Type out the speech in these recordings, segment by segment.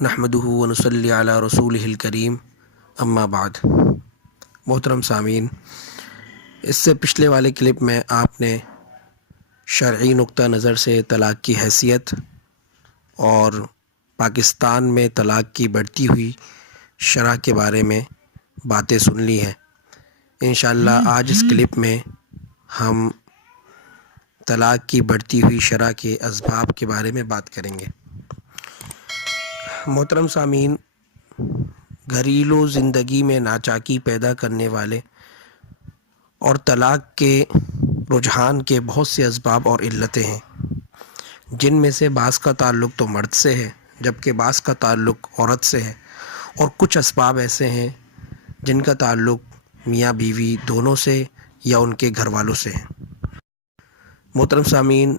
نحمدہ ونصلی علی رسولہ الکریم اما بعد۔ محترم سامعین، اس سے پچھلے والے کلپ میں آپ نے شرعی نقطہ نظر سے طلاق کی حیثیت اور پاکستان میں طلاق کی بڑھتی ہوئی شرح کے بارے میں باتیں سن لی ہیں۔ انشاءاللہ آج اس کلپ میں ہم طلاق کی بڑھتی ہوئی شرح کے اسباب کے بارے میں بات کریں گے۔ محترم سامعین، گھریلو زندگی میں ناچاکی پیدا کرنے والے اور طلاق کے رجحان کے بہت سے اسباب اور علتیں ہیں، جن میں سے بعض کا تعلق تو مرد سے ہے جبکہ بعض کا تعلق عورت سے ہے، اور کچھ اسباب ایسے ہیں جن کا تعلق میاں بیوی دونوں سے یا ان کے گھر والوں سے ہے۔ محترم سامعین،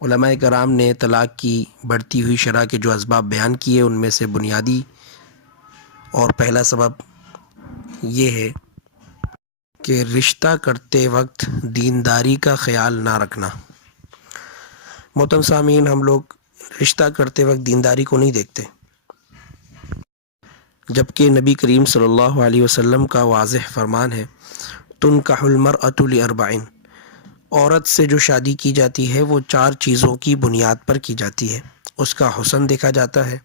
علماء کرام نے طلاق کی بڑھتی ہوئی شرح کے جو اسباب بیان کیے، ان میں سے بنیادی اور پہلا سبب یہ ہے کہ رشتہ کرتے وقت دینداری کا خیال نہ رکھنا۔ محترم سامعین، ہم لوگ رشتہ کرتے وقت دینداری کو نہیں دیکھتے، جبکہ نبی کریم صلی اللہ علیہ وسلم کا واضح فرمان ہے، تنکح المرأة لأربع، عورت سے جو شادی کی جاتی ہے وہ 4 چیزوں کی بنیاد پر کی جاتی ہے۔ اس کا حسن دیکھا جاتا ہے،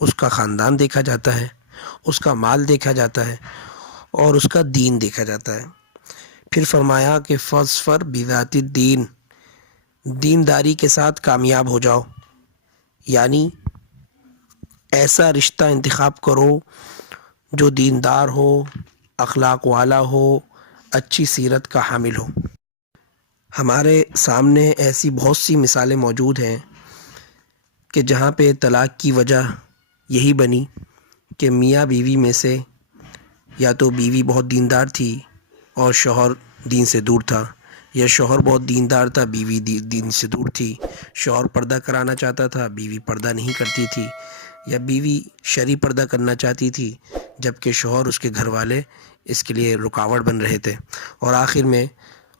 اس کا خاندان دیکھا جاتا ہے، اس کا مال دیکھا جاتا ہے، اور اس کا دین دیکھا جاتا ہے۔ پھر فرمایا کہ فاظفر بذات الدین، دینداری کے ساتھ کامیاب ہو جاؤ، یعنی ایسا رشتہ انتخاب کرو جو دیندار ہو، اخلاق والا ہو، اچھی سیرت کا حامل ہو۔ ہمارے سامنے ایسی بہت سی مثالیں موجود ہیں کہ جہاں پہ طلاق کی وجہ یہی بنی کہ میاں بیوی میں سے یا تو بیوی بہت دیندار تھی اور شوہر دین سے دور تھا، یا شوہر بہت دیندار تھا، بیوی دین سے دور تھی، شوہر پردہ کرانا چاہتا تھا، بیوی پردہ نہیں کرتی تھی، یا بیوی شرعی پردہ کرنا چاہتی تھی جبکہ شوہر اس کے گھر والے اس کے لیے رکاوٹ بن رہے تھے، اور آخر میں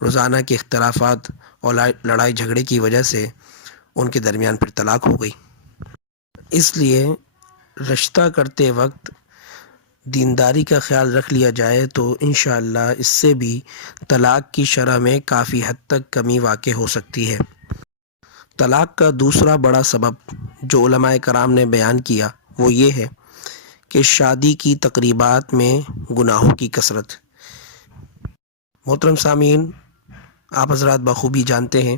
روزانہ کے اختلافات اور لڑائی جھگڑے کی وجہ سے ان کے درمیان پھر طلاق ہو گئی۔ اس لیے رشتہ کرتے وقت دینداری کا خیال رکھ لیا جائے تو انشاءاللہ اس سے بھی طلاق کی شرح میں کافی حد تک کمی واقع ہو سکتی ہے۔ طلاق کا دوسرا بڑا سبب جو علماء کرام نے بیان کیا وہ یہ ہے کہ شادی کی تقریبات میں گناہوں کی کثرت۔ محترم سامعین، آپ حضرات بخوبی جانتے ہیں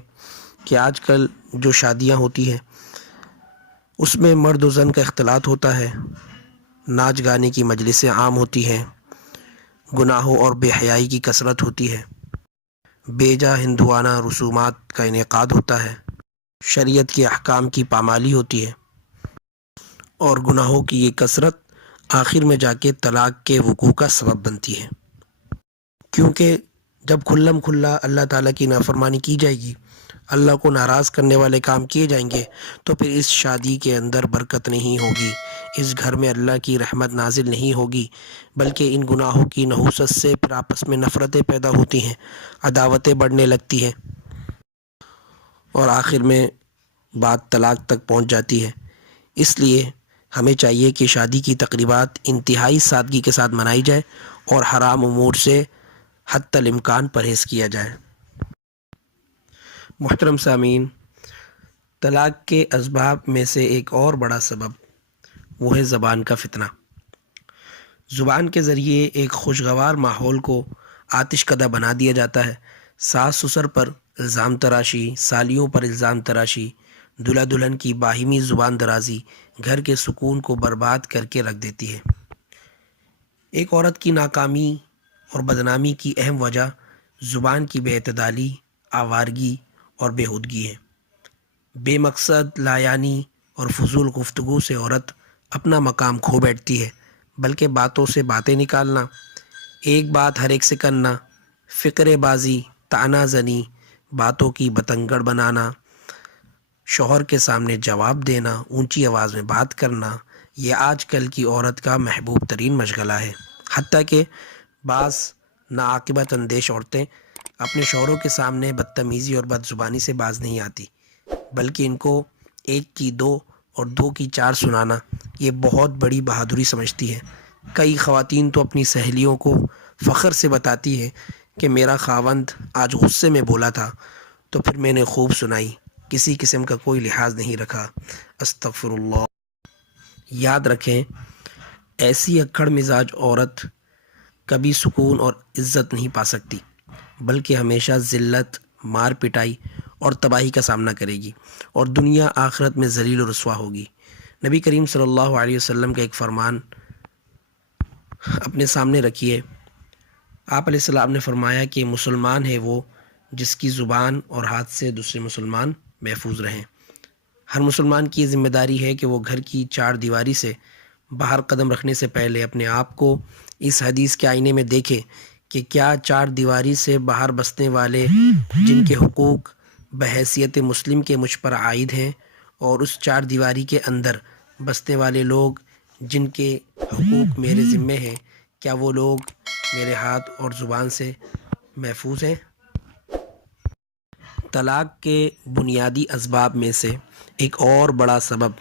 کہ آج کل جو شادیاں ہوتی ہیں اس میں مرد و زن کا اختلاط ہوتا ہے، ناچ گانے کی مجلسیں عام ہوتی ہیں، گناہوں اور بے حیائی کی کثرت ہوتی ہے، بے جا ہندوانہ رسومات کا انعقاد ہوتا ہے، شریعت کے احکام کی پامالی ہوتی ہے، اور گناہوں کی یہ کثرت آخر میں جا کے طلاق کے وقوع کا سبب بنتی ہے، کیونکہ جب کھلم کھلا اللہ تعالیٰ کی نافرمانی کی جائے گی، اللہ کو ناراض کرنے والے کام کیے جائیں گے، تو پھر اس شادی کے اندر برکت نہیں ہوگی، اس گھر میں اللہ کی رحمت نازل نہیں ہوگی، بلکہ ان گناہوں کی نحوست سے پھر آپس میں نفرتیں پیدا ہوتی ہیں، عداوتیں بڑھنے لگتی ہیں، اور آخر میں بات طلاق تک پہنچ جاتی ہے۔ اس لیے ہمیں چاہیے کہ شادی کی تقریبات انتہائی سادگی کے ساتھ منائی جائے اور حرام امور سے حتی الامکان پرہیز کیا جائے۔ محترم سامعین، طلاق کے اسباب میں سے ایک اور بڑا سبب وہ ہے زبان کا فتنہ۔ زبان کے ذریعے ایک خوشگوار ماحول کو آتش کدہ بنا دیا جاتا ہے۔ ساس سسر پر الزام تراشی، سالیوں پر الزام تراشی، دلہا دلہن کی باہمی زبان درازی گھر کے سکون کو برباد کر کے رکھ دیتی ہے۔ ایک عورت کی ناکامی اور بدنامی کی اہم وجہ زبان کی بے اعتدالی، آوارگی اور بیہودگی ہے۔ بے مقصد لایعنی اور فضول گفتگو سے عورت اپنا مقام کھو بیٹھتی ہے، بلکہ باتوں سے باتیں نکالنا، ایک بات ہر ایک سے کرنا، فقرے بازی، طعنہ زنی، باتوں کی بتنگڑ بنانا، شوہر کے سامنے جواب دینا، اونچی آواز میں بات کرنا، یہ آج کل کی عورت کا محبوب ترین مشغلہ ہے۔ حتیٰ کہ بعض ناعاقبت اندیش عورتیں اپنے شوہروں کے سامنے بدتمیزی اور بد زبانی سے باز نہیں آتی، بلکہ ان کو 1 کی 2 اور 2 کی 4 سنانا یہ بہت بڑی بہادری سمجھتی ہے۔ کئی خواتین تو اپنی سہیلیوں کو فخر سے بتاتی ہیں کہ میرا خاوند آج غصے میں بولا تھا تو پھر میں نے خوب سنائی، کسی قسم کا کوئی لحاظ نہیں رکھا۔ استغفر اللہ۔ یاد رکھیں، ایسی اکڑ مزاج عورت کبھی سکون اور عزت نہیں پا سکتی، بلکہ ہمیشہ ذلت، مار پٹائی اور تباہی کا سامنا کرے گی، اور دنیا آخرت میں ذلیل و رسوا ہوگی۔ نبی کریم صلی اللہ علیہ وسلم کا ایک فرمان اپنے سامنے رکھیے۔ آپ علیہ السلام نے فرمایا کہ مسلمان ہے وہ جس کی زبان اور ہاتھ سے دوسرے مسلمان محفوظ رہیں۔ ہر مسلمان کی یہ ذمہ داری ہے کہ وہ گھر کی چار دیواری سے باہر قدم رکھنے سے پہلے اپنے آپ کو اس حدیث کے آئینے میں دیکھے کہ کیا چار دیواری سے باہر بسنے والے جن کے حقوق بحیثیت مسلم کے مجھ پر عائد ہیں، اور اس چار دیواری کے اندر بسنے والے لوگ جن کے حقوق میرے ذمے ہیں، کیا وہ لوگ میرے ہاتھ اور زبان سے محفوظ ہیں؟ طلاق کے بنیادی اسباب میں سے ایک اور بڑا سبب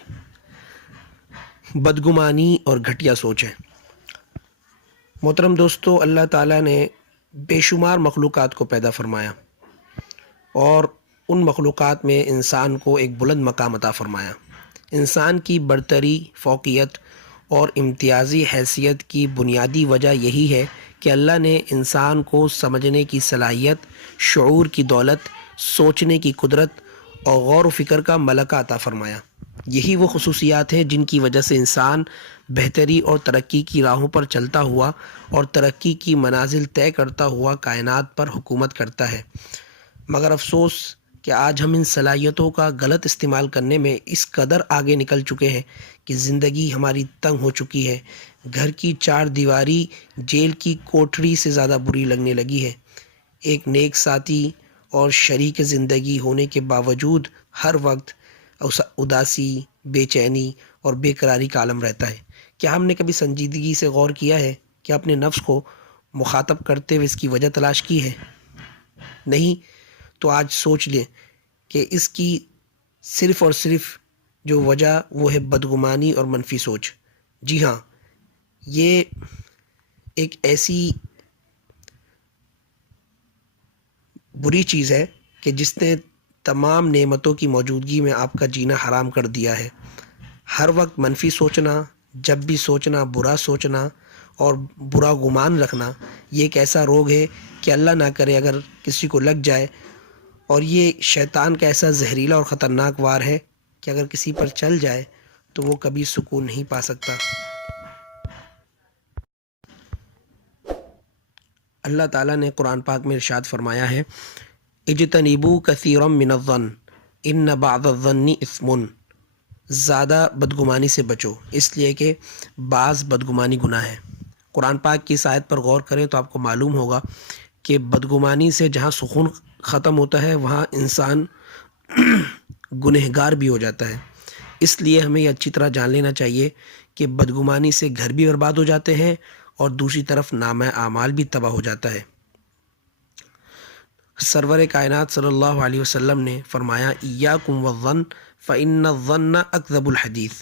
بدگمانی اور گھٹیا سوچ ہے۔ محترم دوستو، اللہ تعالیٰ نے بے شمار مخلوقات کو پیدا فرمایا اور ان مخلوقات میں انسان کو ایک بلند مقام عطا فرمایا۔ انسان کی برتری، فوقیت اور امتیازی حیثیت کی بنیادی وجہ یہی ہے کہ اللہ نے انسان کو سمجھنے کی صلاحیت، شعور کی دولت، سوچنے کی قدرت اور غور و فکر کا ملکہ عطا فرمایا۔ یہی وہ خصوصیات ہیں جن کی وجہ سے انسان بہتری اور ترقی کی راہوں پر چلتا ہوا اور ترقی کی منازل طے کرتا ہوا کائنات پر حکومت کرتا ہے۔ مگر افسوس کہ آج ہم ان صلاحیتوں کا غلط استعمال کرنے میں اس قدر آگے نکل چکے ہیں کہ زندگی ہماری تنگ ہو چکی ہے۔ گھر کی چار دیواری جیل کی کوٹڑی سے زیادہ بری لگنے لگی ہے۔ ایک نیک ساتھی اور شریک زندگی ہونے کے باوجود ہر وقت اداسی، بے چینی اور بے قراری کا عالم رہتا ہے۔ کیا ہم نے کبھی سنجیدگی سے غور کیا ہے کہ اپنے نفس کو مخاطب کرتے ہوئے اس کی وجہ تلاش کی ہے؟ نہیں تو آج سوچ لیں کہ اس کی صرف اور صرف جو وجہ وہ ہے بدگمانی اور منفی سوچ۔ جی ہاں، یہ ایک ایسی بری چیز ہے کہ جس نے تمام نعمتوں کی موجودگی میں آپ کا جینا حرام کر دیا ہے۔ ہر وقت منفی سوچنا، جب بھی سوچنا برا سوچنا اور برا گمان رکھنا، یہ ایک ایسا روگ ہے کہ اللہ نہ کرے اگر کسی کو لگ جائے، اور یہ شیطان کا ایسا زہریلا اور خطرناک وار ہے کہ اگر کسی پر چل جائے تو وہ کبھی سکون نہیں پا سکتا۔ اللہ تعالیٰ نے قرآن پاک میں ارشاد فرمایا ہے، اجتنبوا کثیرا من الظن ان بعض الظن اثم۔ زیادہ بدگمانی سے بچو، اس لیے کہ بعض بدگمانی گناہ ہے۔ قرآن پاک کی اس آیت پر غور کریں تو آپ کو معلوم ہوگا کہ بدگمانی سے جہاں سکون ختم ہوتا ہے وہاں انسان گنہگار بھی ہو جاتا ہے۔ اس لیے ہمیں یہ اچھی طرح جان لینا چاہیے کہ بدگمانی سے گھر بھی برباد ہو جاتے ہیں اور دوسری طرف نامہ اعمال بھی تباہ ہو جاتا ہے۔ سرور کائنات صلی اللہ علیہ وسلم نے فرمایا، ایاکم والظن فإن الظن اکذب الحدیث۔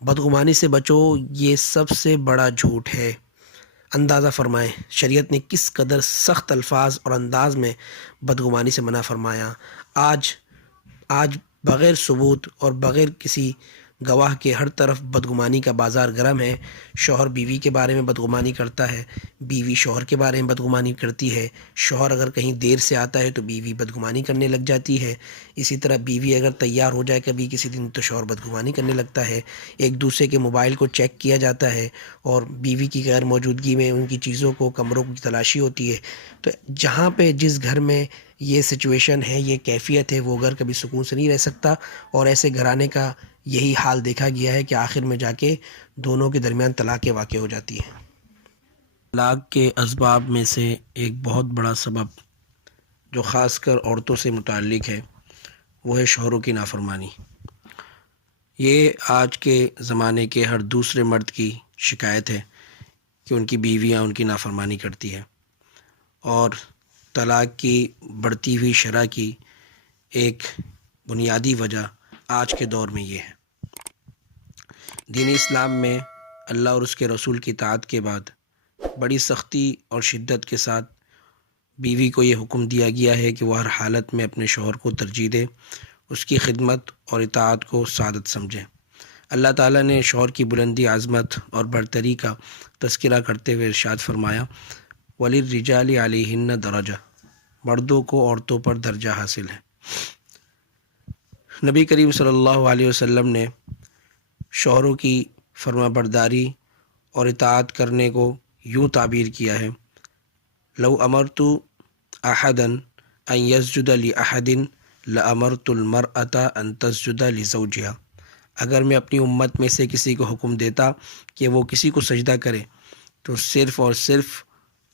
بدگمانی سے بچو، یہ سب سے بڑا جھوٹ ہے۔ اندازہ فرمائیں شریعت نے کس قدر سخت الفاظ اور انداز میں بدگمانی سے منع فرمایا۔ آج بغیر ثبوت اور بغیر کسی گواہ کے ہر طرف بدگمانی کا بازار گرم ہے۔ شوہر بیوی کے بارے میں بدگمانی کرتا ہے، بیوی شوہر کے بارے میں بدگمانی کرتی ہے، شوہر اگر کہیں دیر سے آتا ہے تو بیوی بدگمانی کرنے لگ جاتی ہے، اسی طرح بیوی اگر تیار ہو جائے کبھی کسی دن تو شوہر بدگمانی کرنے لگتا ہے۔ ایک دوسرے کے موبائل کو چیک کیا جاتا ہے اور بیوی کی غیر موجودگی میں ان کی چیزوں کو، کمروں کی تلاشی ہوتی ہے۔ تو جہاں پہ جس گھر میں یہ سچویشن ہے، یہ کیفیت ہے، وہ گھر کبھی سکون سے نہیں رہ سکتا، اور ایسے گھرانے کا یہی حال دیکھا گیا ہے کہ آخر میں جا کے دونوں کے درمیان طلاقیں واقع ہو جاتی ہیں۔ طلاق کے اسباب میں سے ایک بہت بڑا سبب جو خاص کر عورتوں سے متعلق ہے وہ ہے شوہروں کی نافرمانی۔ یہ آج کے زمانے کے ہر دوسرے مرد کی شکایت ہے کہ ان کی بیویاں ان کی نافرمانی کرتی ہے، اور طلاق کی بڑھتی ہوئی شرح کی ایک بنیادی وجہ آج کے دور میں یہ ہے۔ دین اسلام میں اللہ اور اس کے رسول کی اطاعت کے بعد بڑی سختی اور شدت کے ساتھ بیوی کو یہ حکم دیا گیا ہے کہ وہ ہر حالت میں اپنے شوہر کو ترجیح دے، اس کی خدمت اور اطاعت کو سعادت سمجھے۔ اللہ تعالیٰ نے شوہر کی بلندی، عظمت اور برتری کا تذکرہ کرتے ہوئے ارشاد فرمایا، وَلِلرِّجَالِ عَلَيْهِنَّ دَرَجَةٌ، مردوں کو عورتوں پر درجہ حاصل ہے۔ نبی کریم صلی اللہ علیہ وسلم نے شوہروں کی فرما برداری اور اطاعت کرنے کو یوں تعبیر کیا ہے، لو امرت احدا ان یسجد لاحد لامرت المرأة ان تسجد لزوجها، اگر میں اپنی امت میں سے کسی کو حکم دیتا کہ وہ کسی کو سجدہ کرے تو صرف اور صرف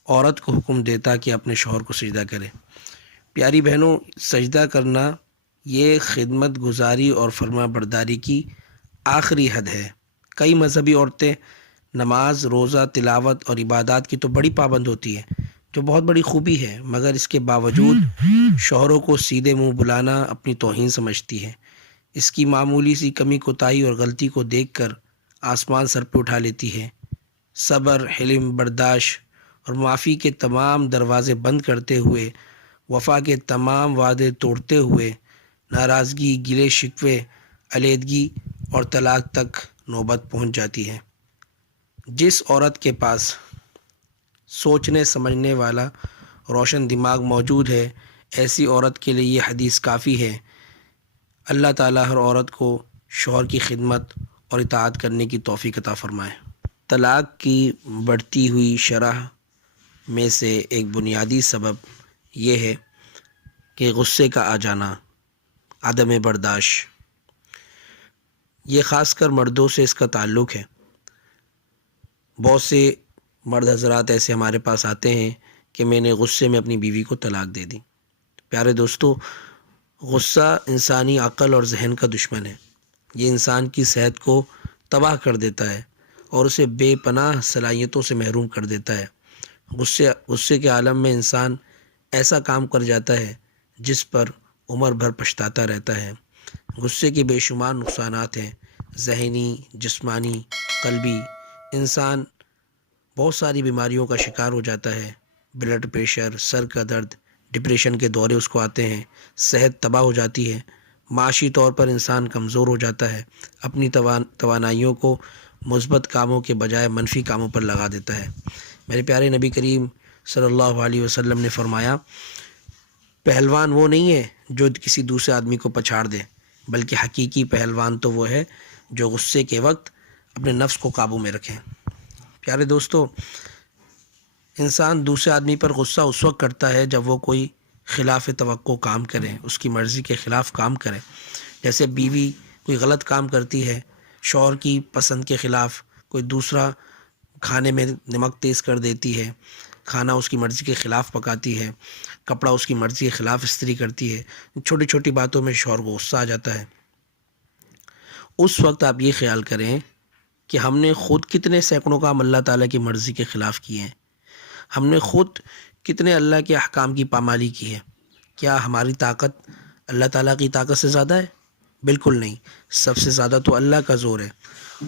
عورت کو حکم دیتا کہ اپنے شوہر کو سجدہ کرے۔ پیاری بہنوں، سجدہ کرنا یہ خدمت گزاری اور فرما برداری کی آخری حد ہے۔ کئی مذہبی عورتیں نماز، روزہ، تلاوت اور عبادات کی تو بڑی پابند ہوتی ہیں، جو بہت بڑی خوبی ہے، مگر اس کے باوجود شوہروں کو سیدھے منہ بلانا اپنی توہین سمجھتی ہے۔ اس کی معمولی سی کمی کوتاہی اور غلطی کو دیکھ کر آسمان سر پہ اٹھا لیتی ہے۔ صبر، حلم، برداشت اور معافی کے تمام دروازے بند کرتے ہوئے، وفا کے تمام وعدے توڑتے ہوئے، ناراضگی، گلے شکوے، علیحدگی اور طلاق تک نوبت پہنچ جاتی ہے۔ جس عورت کے پاس سوچنے سمجھنے والا روشن دماغ موجود ہے، ایسی عورت کے لیے یہ حدیث کافی ہے۔ اللہ تعالیٰ ہر عورت کو شوہر کی خدمت اور اطاعت کرنے کی توفیق عطا فرمائے۔ طلاق کی بڑھتی ہوئی شرح میں سے ایک بنیادی سبب یہ ہے کہ غصے کا آ جانا، عدم برداشت۔ یہ خاص کر مردوں سے اس کا تعلق ہے۔ بہت سے مرد حضرات ایسے ہمارے پاس آتے ہیں کہ میں نے غصے میں اپنی بیوی کو طلاق دے دی۔ پیارے دوستو، غصہ انسانی عقل اور ذہن کا دشمن ہے۔ یہ انسان کی صحت کو تباہ کر دیتا ہے اور اسے بے پناہ صلاحیتوں سے محروم کر دیتا ہے۔ غصے کے عالم میں انسان ایسا کام کر جاتا ہے جس پر عمر بھر پچھتاتا رہتا ہے۔ غصے کے بے شمار نقصانات ہیں، ذہنی، جسمانی، قلبی۔ انسان بہت ساری بیماریوں کا شکار ہو جاتا ہے۔ بلڈ پریشر، سر کا درد، ڈپریشن کے دورے اس کو آتے ہیں، صحت تباہ ہو جاتی ہے، معاشی طور پر انسان کمزور ہو جاتا ہے، اپنی توانائیوں کو مثبت کاموں کے بجائے منفی کاموں پر لگا دیتا ہے۔ میرے پیارے نبی کریم صلی اللہ علیہ وسلم نے فرمایا، پہلوان وہ نہیں ہے جو کسی دوسرے آدمی کو پچھاڑ دے، بلکہ حقیقی پہلوان تو وہ ہے جو غصے کے وقت اپنے نفس کو قابو میں رکھے۔ پیارے دوستو، انسان دوسرے آدمی پر غصہ اس وقت کرتا ہے جب وہ کوئی خلاف توقع کام کرے، اس کی مرضی کے خلاف کام کرے۔ جیسے بیوی کوئی غلط کام کرتی ہے، شوہر کی پسند کے خلاف کوئی دوسرا کھانے میں نمک تیز کر دیتی ہے، کھانا اس کی مرضی کے خلاف پکاتی ہے، کپڑا اس کی مرضی کے خلاف استری کرتی ہے، چھوٹی چھوٹی باتوں میں شوہر کو غصہ آ جاتا ہے۔ اس وقت آپ یہ خیال کریں کہ ہم نے خود کتنے سینکڑوں کام اللہ تعالیٰ کی مرضی کے خلاف کیے ہیں، ہم نے خود کتنے اللہ کے احکام کی پامالی کی ہے۔ کیا ہماری طاقت اللہ تعالیٰ کی طاقت سے زیادہ ہے؟ بالکل نہیں۔ سب سے زیادہ تو اللہ کا زور ہے۔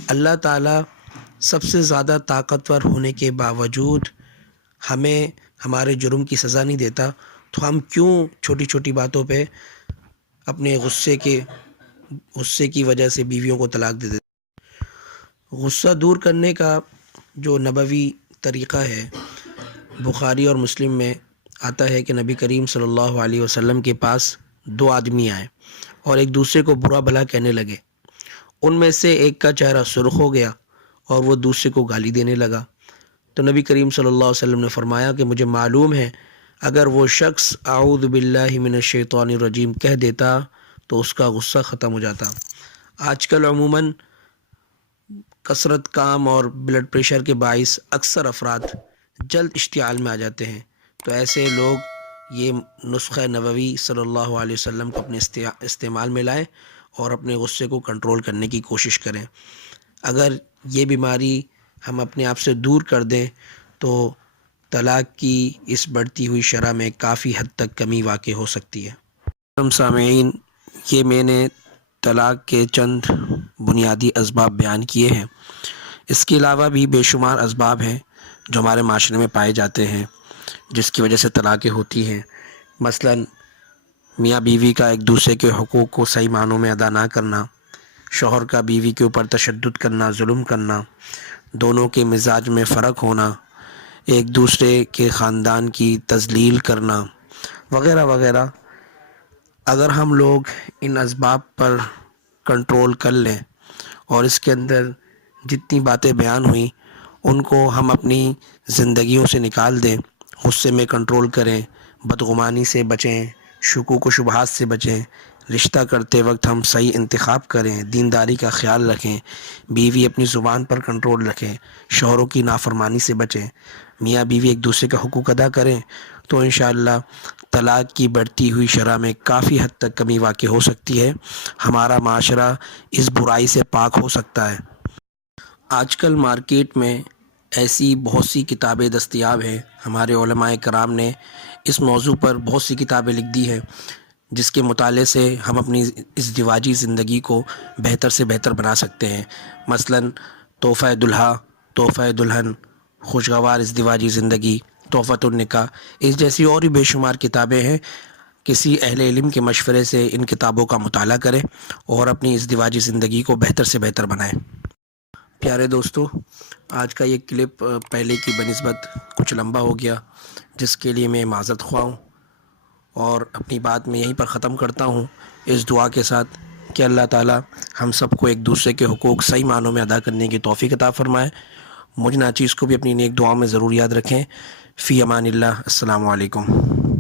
اللہ تعالیٰ سب سے زیادہ طاقتور ہونے کے باوجود ہمیں ہمارے جرم کی سزا نہیں دیتا، تو ہم کیوں چھوٹی چھوٹی باتوں پہ اپنے غصے کی وجہ سے بیویوں کو طلاق دے دیتے؟ غصہ دور کرنے کا جو نبوی طریقہ ہے، بخاری اور مسلم میں آتا ہے کہ نبی کریم صلی اللہ علیہ وسلم کے پاس دو آدمی آئے اور ایک دوسرے کو برا بھلا کہنے لگے۔ ان میں سے ایک کا چہرہ سرخ ہو گیا اور وہ دوسرے کو گالی دینے لگا۔ تو نبی کریم صلی اللہ علیہ وسلم نے فرمایا کہ مجھے معلوم ہے اگر وہ شخص اعوذ باللہ من الشیطان الرجیم کہہ دیتا تو اس کا غصہ ختم ہو جاتا۔ آج کل عموماً کثرت کام اور بلڈ پریشر کے باعث اکثر افراد جلد اشتعال میں آ جاتے ہیں، تو ایسے لوگ یہ نسخہ نبوی صلی اللہ علیہ وسلم کو اپنے استعمال میں لائیں اور اپنے غصے کو کنٹرول کرنے کی کوشش کریں۔ اگر یہ بیماری ہم اپنے آپ سے دور کر دیں تو طلاق کی اس بڑھتی ہوئی شرح میں کافی حد تک کمی واقع ہو سکتی ہے۔ سامعین، یہ میں نے طلاق کے چند بنیادی اسباب بیان کیے ہیں۔ اس کے علاوہ بھی بے شمار اسباب ہیں جو ہمارے معاشرے میں پائے جاتے ہیں جس کی وجہ سے طلاقیں ہوتی ہیں۔ مثلاً میاں بیوی کا ایک دوسرے کے حقوق کو صحیح معنوں میں ادا نہ کرنا، شوہر کا بیوی کے اوپر تشدد کرنا، ظلم کرنا، دونوں کے مزاج میں فرق ہونا، ایک دوسرے کے خاندان کی تذلیل کرنا وغیرہ وغیرہ۔ اگر ہم لوگ ان اسباب پر کنٹرول کر لیں اور اس کے اندر جتنی باتیں بیان ہوئیں ان کو ہم اپنی زندگیوں سے نکال دیں، غصے میں کنٹرول کریں، بدگمانی سے بچیں، شکوک و شبہات سے بچیں، رشتہ کرتے وقت ہم صحیح انتخاب کریں، دینداری کا خیال رکھیں، بیوی اپنی زبان پر کنٹرول رکھیں، شوہروں کی نافرمانی سے بچیں، میاں بیوی ایک دوسرے کا حقوق ادا کریں، تو انشاءاللہ طلاق کی بڑھتی ہوئی شرح میں کافی حد تک کمی واقع ہو سکتی ہے، ہمارا معاشرہ اس برائی سے پاک ہو سکتا ہے۔ آج کل مارکیٹ میں ایسی بہت سی کتابیں دستیاب ہیں، ہمارے علماء کرام نے اس موضوع پر بہت سی کتابیں لکھ دی ہیں جس کے مطالعے سے ہم اپنی ازدواجی زندگی کو بہتر سے بہتر بنا سکتے ہیں۔ مثلاً تحفہ دلہا، تحفہ دلہن، خوشگوار ازدواجی زندگی، تحفۃ النکاح، اس جیسی اور بھی بے شمار کتابیں ہیں۔ کسی اہل علم کے مشورے سے ان کتابوں کا مطالعہ کریں اور اپنی ازدواجی زندگی کو بہتر سے بہتر بنائیں۔ پیارے دوستو، آج کا یہ کلپ پہلے کی بنسبت کچھ لمبا ہو گیا، جس کے لیے میں معذرت خواہ ہوں، اور اپنی بات میں یہیں پر ختم کرتا ہوں اس دعا کے ساتھ کہ اللہ تعالی ہم سب کو ایک دوسرے کے حقوق صحیح معنوں میں ادا کرنے کی توفیق عطا فرمائے۔ مجھ ناچیز کو بھی اپنی نیک دعاؤں میں ضرور یاد رکھیں۔ فی امان اللہ۔ السلام علیکم۔